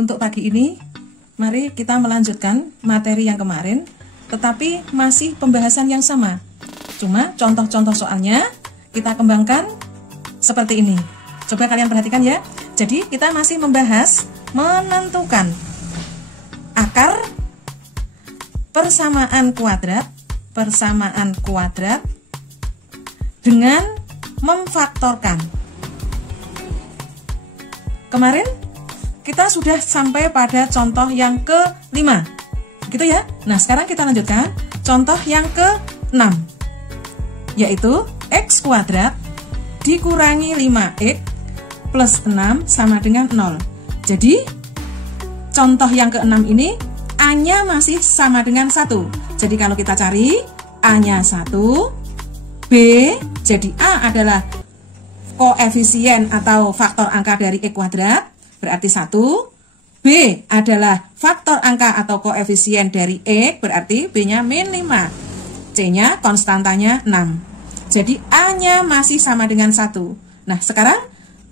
untuk pagi ini, mari kita melanjutkan materi yang kemarin, tetapi masih pembahasan yang sama. Cuma contoh-contoh soalnya kita kembangkan seperti ini. Coba kalian perhatikan ya. Jadi kita masih membahas menentukan akar persamaan kuadrat dengan memfaktorkan. Kemarin kita sudah sampai pada contoh yang ke-5, gitu ya. Nah, sekarang kita lanjutkan contoh yang ke-6, yaitu x kuadrat dikurangi 5x plus 6 sama dengan 0. Jadi, contoh yang ke-6 ini A-nya masih sama dengan 1. Jadi, kalau kita cari A-nya 1, B, jadi A adalah koefisien atau faktor angka dari X kuadrat, berarti 1. B adalah faktor angka atau koefisien dari X, berarti B-nya min 5. C-nya konstantanya 6. Jadi A-nya masih sama dengan 1. Nah, sekarang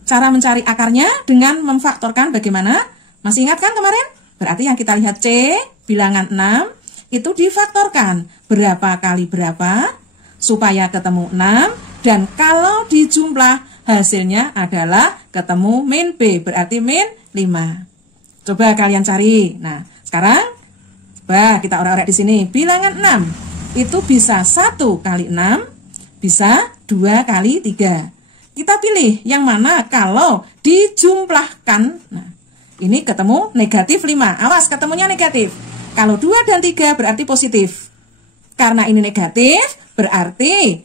cara mencari akarnya dengan memfaktorkan bagaimana? Masih ingat kan kemarin? Berarti yang kita lihat C, bilangan 6, itu difaktorkan. Berapa kali berapa? Supaya ketemu 6. Dan kalau dijumlah, hasilnya adalah ketemu min B, berarti min 5. Coba kalian cari. Nah, sekarang coba kita orek-orek di sini. Bilangan 6 itu bisa 1 kali 6, bisa 2 kali 3. Kita pilih yang mana kalau dijumlahkan. Nah, ini ketemu negatif 5. Awas, ketemunya negatif. Kalau 2 dan 3 berarti positif. Karena ini negatif, berarti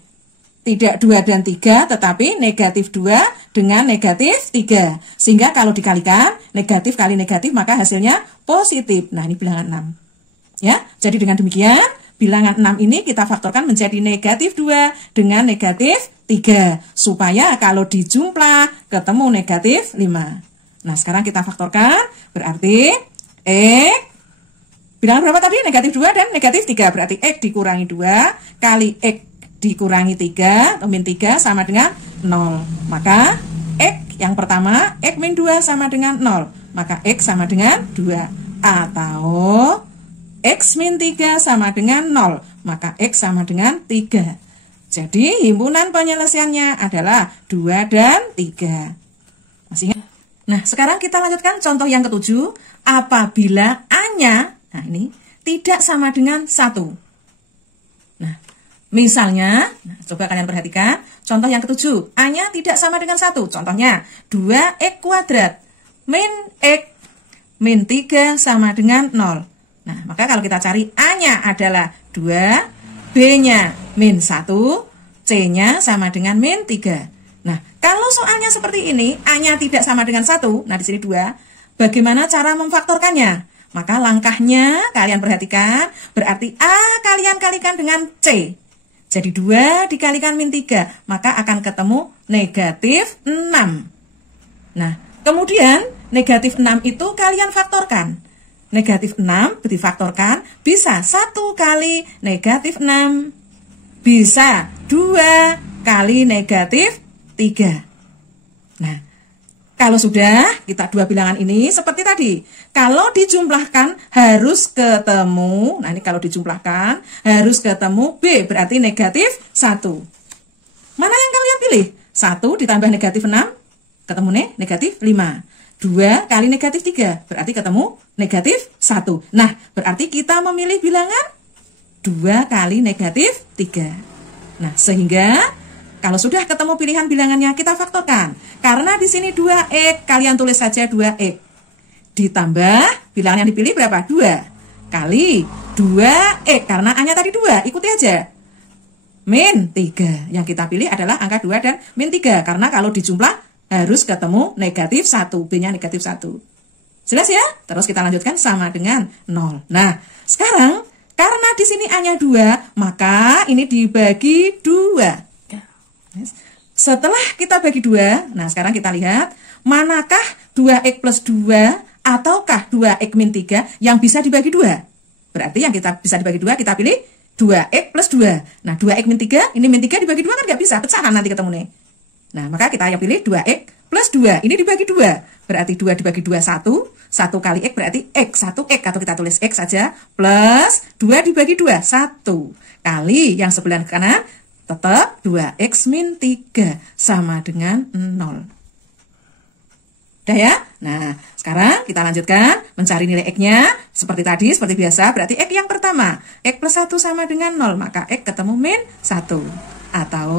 tidak 2 dan 3, tetapi negatif 2 dengan negatif 3. Sehingga kalau dikalikan, negatif kali negatif, maka hasilnya positif. Nah, ini bilangan 6. Ya, jadi dengan demikian, bilangan 6 ini kita faktorkan menjadi negatif 2 dengan negatif 3. Supaya kalau dijumlah, ketemu negatif 5. Nah, sekarang kita faktorkan, berarti X, bilangan berapa tadi? Negatif 2 dan negatif 3. Berarti X dikurangi 2 kali X dikurangi 3, atau min 3 sama dengan 0. Maka X yang pertama, X min 2 sama dengan 0. Maka X sama dengan 2. Atau X min 3 sama dengan 0. Maka X sama dengan 3. Jadi himpunan penyelesaiannya adalah 2 dan 3. Masih ingat? Nah, sekarang kita lanjutkan contoh yang ke-7. Apabila A-nya, nah ini, tidak sama dengan 1. Nah, misalnya, nah, coba kalian perhatikan, contoh yang ke-7, A-nya tidak sama dengan 1. Contohnya, 2x kuadrat min x min 3 sama dengan 0. Nah, maka kalau kita cari A-nya adalah 2, B-nya min 1, C-nya sama dengan min 3. Nah, kalau soalnya seperti ini, A-nya tidak sama dengan 1, nah di sini 2, bagaimana cara memfaktorkannya? Maka langkahnya, kalian perhatikan, berarti A kalian kalikan dengan C. Jadi 2 dikalikan min 3, maka akan ketemu negatif 6. Nah, kemudian negatif 6 itu kalian faktorkan. Negatif 6 difaktorkan bisa 1 kali negatif 6. Bisa 2 kali negatif 3. Nah, kalau sudah, kita dua bilangan ini seperti tadi. Kalau dijumlahkan harus ketemu, nah ini kalau dijumlahkan harus ketemu B, berarti negatif 1. Mana yang kalian pilih? 1 ditambah negatif 6, ketemu negatif 5. 2 kali negatif 3, berarti ketemu negatif 1. Nah, berarti kita memilih bilangan 2 kali negatif 3. Nah, sehingga kalau sudah ketemu pilihan bilangannya, kita faktorkan. Karena di sini 2x, kalian tulis saja 2x. Ditambah, bilangan yang dipilih berapa? 2. Kali 2x, karena A-nya tadi 2, ikuti aja. Min 3. Yang kita pilih adalah angka 2 dan min 3. Karena kalau dijumlah, harus ketemu negatif 1. B-nya negatif 1. Jelas ya? Terus kita lanjutkan sama dengan 0. Nah, sekarang, karena di sini A-nya 2, maka ini dibagi 2. Setelah kita bagi 2, nah sekarang kita lihat manakah 2x plus 2 ataukah 2x min 3 yang bisa dibagi 2. Berarti yang kita bisa dibagi 2 kita pilih 2x plus 2. Nah 2x min 3, ini min 3 dibagi 2 kan nggak bisa, pecahan nanti ketemu nih. Nah maka kita yang pilih 2x plus 2. Ini dibagi 2. Berarti 2 dibagi 2, 1. 1 kali X berarti X. 1X atau kita tulis X saja. Plus 2 dibagi 2, 1. Kali yang sebelah kanan tetap 2X min 3 sama dengan 0. Udah ya? Nah, sekarang kita lanjutkan mencari nilai X-nya. Seperti tadi, seperti biasa, berarti X yang pertama. X plus 1 sama dengan 0, maka X ketemu min 1. Atau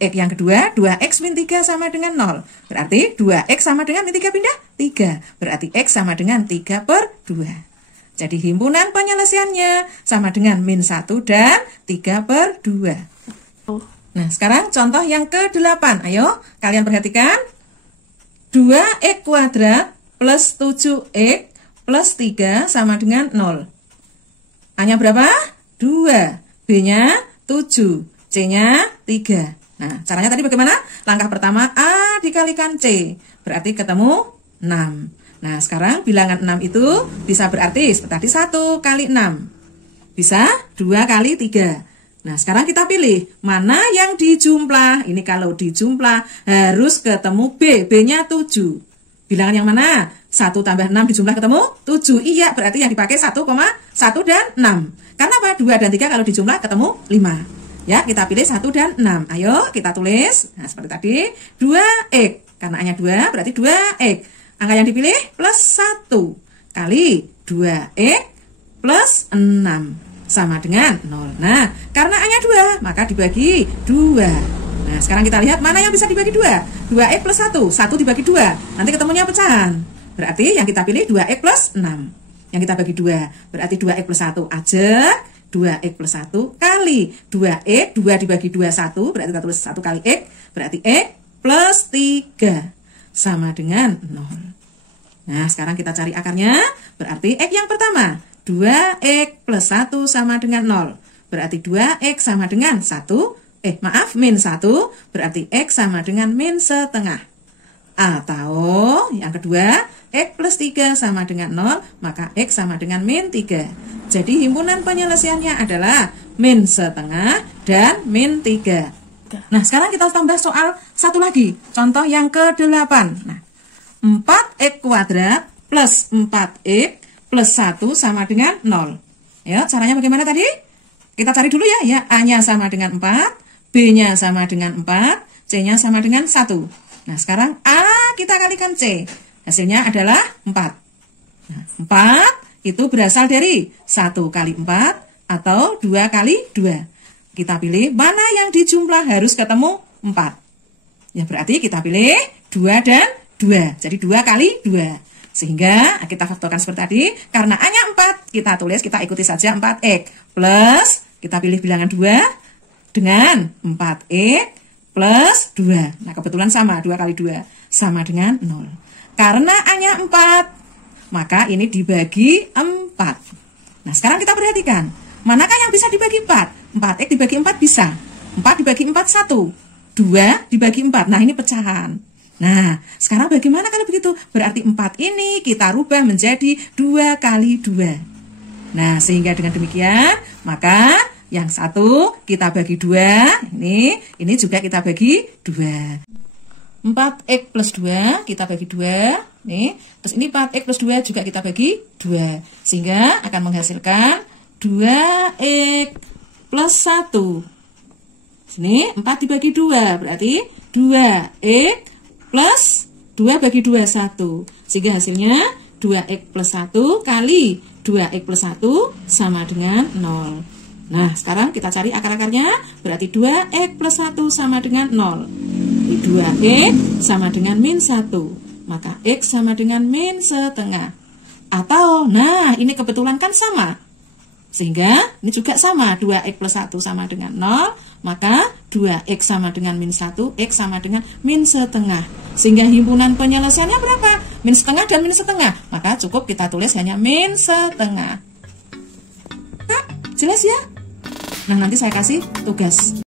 X yang kedua, 2X min 3 sama dengan 0. Berarti 2X sama dengan min 3 pindah 3. Berarti X sama dengan 3 per 2. Jadi himpunan penyelesaiannya sama dengan min 1 dan 3 per 2. Nah, sekarang contoh yang ke-8. Ayo, kalian perhatikan. 2X kuadrat plus 7X plus 3 sama dengan 0. A-nya berapa? 2. B-nya 7. C-nya 3. Nah, caranya tadi bagaimana? Langkah pertama, A dikalikan C. Berarti ketemu 6. Nah, sekarang bilangan 6 itu bisa berarti seperti tadi 1 kali 6. Bisa 2 kali 3. Nah, sekarang kita pilih mana yang dijumlah. Ini kalau dijumlah harus ketemu B. B-nya 7. Bilangan yang mana? 1 tambah 6 dijumlah ketemu 7. Iya, berarti yang dipakai 1,1 dan 6. Karena apa? 2 dan 3 kalau dijumlah ketemu 5. Ya, kita pilih 1 dan 6. Ayo, kita tulis. Nah, seperti tadi. 2X. Karena A-nya 2, berarti 2X. Angka yang dipilih plus 1. Kali 2X plus 6. Sama dengan 0. Nah, karena A-nya 2, maka dibagi 2. Nah, sekarang kita lihat mana yang bisa dibagi 2. 2X plus 1. 1 dibagi 2. Nanti ketemunya pecahan. Berarti yang kita pilih 2X plus 6. Yang kita bagi 2. Berarti 2X plus 1 aja. 2X plus 1 kali 2X. 2 dibagi 2, 1. Berarti kita tulis 1 kali X. Berarti X plus 3. Sama dengan 0. Nah, sekarang kita cari akarnya. Berarti X yang pertama. 2X plus 1 sama dengan 0. Berarti 2X sama dengan 1. Min 1. Berarti X sama dengan min setengah. Atau yang kedua, X plus 3 sama dengan 0. Maka X sama dengan min 3. Jadi himpunan penyelesaiannya adalah min setengah dan min 3. Nah, sekarang kita tambah soal satu lagi. Contoh yang ke-8. Nah, 4X kuadrat plus 4X plus 1 sama dengan 0. Ya, caranya bagaimana tadi? Kita cari dulu ya. Ya, A-nya sama dengan 4, B-nya sama dengan 4, C-nya sama dengan 1. Nah, sekarang A kita kalikan C. Hasilnya adalah 4. Nah, 4 itu berasal dari 1 kali 4 atau 2 kali 2. Kita pilih mana yang dijumlah harus ketemu 4. Ya, berarti kita pilih 2 dan 2. Jadi 2 kali 2. Sehingga kita faktorkan seperti tadi. Karena A-nya 4, kita tulis, kita ikuti saja 4X. Plus, kita pilih bilangan 2 dengan 4X plus 2. Nah, kebetulan sama, 2 kali 2. Sama dengan 0. Karena A-nya 4, maka ini dibagi 4. Nah, sekarang kita perhatikan. Manakah yang bisa dibagi 4? 4X dibagi 4 bisa. 4 dibagi 4, 1. 2 dibagi 4. Nah, ini pecahan. Nah, sekarang bagaimana kalau begitu? Berarti 4 ini kita rubah menjadi 2 kali 2. Nah, sehingga dengan demikian, maka yang 1 kita bagi 2. Ini juga kita bagi 2. 4X plus 2 kita bagi 2. Nih, terus ini 4X plus 2 juga kita bagi 2. Sehingga akan menghasilkan 2X plus 1. Sini 4 dibagi 2, berarti 2X plus 2 bagi 2, 1. Sehingga hasilnya 2X plus 1 kali 2X plus 1 sama dengan 0. Nah, sekarang kita cari akar-akarnya. Berarti 2X plus 1 sama dengan 0. 2X sama dengan min 1. Maka X sama dengan min setengah. Atau, nah ini kebetulan kan sama. Sehingga ini juga sama. 2X plus 1 sama dengan 0. Maka 2X sama dengan min 1, X sama dengan min setengah. Sehingga himpunan penyelesaiannya berapa? Min setengah dan min setengah. Maka cukup kita tulis hanya min setengah. Nah, jelas ya? Nah, nanti saya kasih tugas.